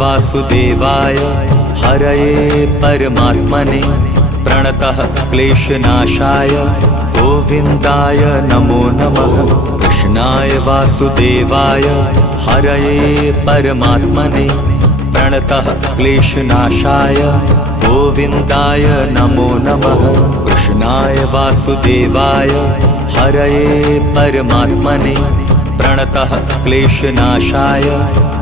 वासुदेवाय हरये परमात्मने प्रणतः क्लेशनाशाय गोविन्दाय नमो नमः। कृष्णाय वासुदेवाय हरये परमात्मने प्रणतः क्लेशनाशाय गोविन्दाय नमो नमः। कृष्णाय वासुदेवाय हरये परमात्मने प्रणतः क्लेशनाशाय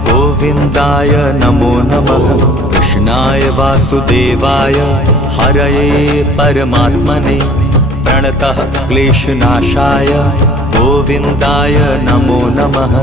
गोविन्दाय नमो नमः। कृष्णाय वासुदेवाय हरये परमात्मने प्रणतः क्लेशनाशाय गोविन्दाय नमो नमः।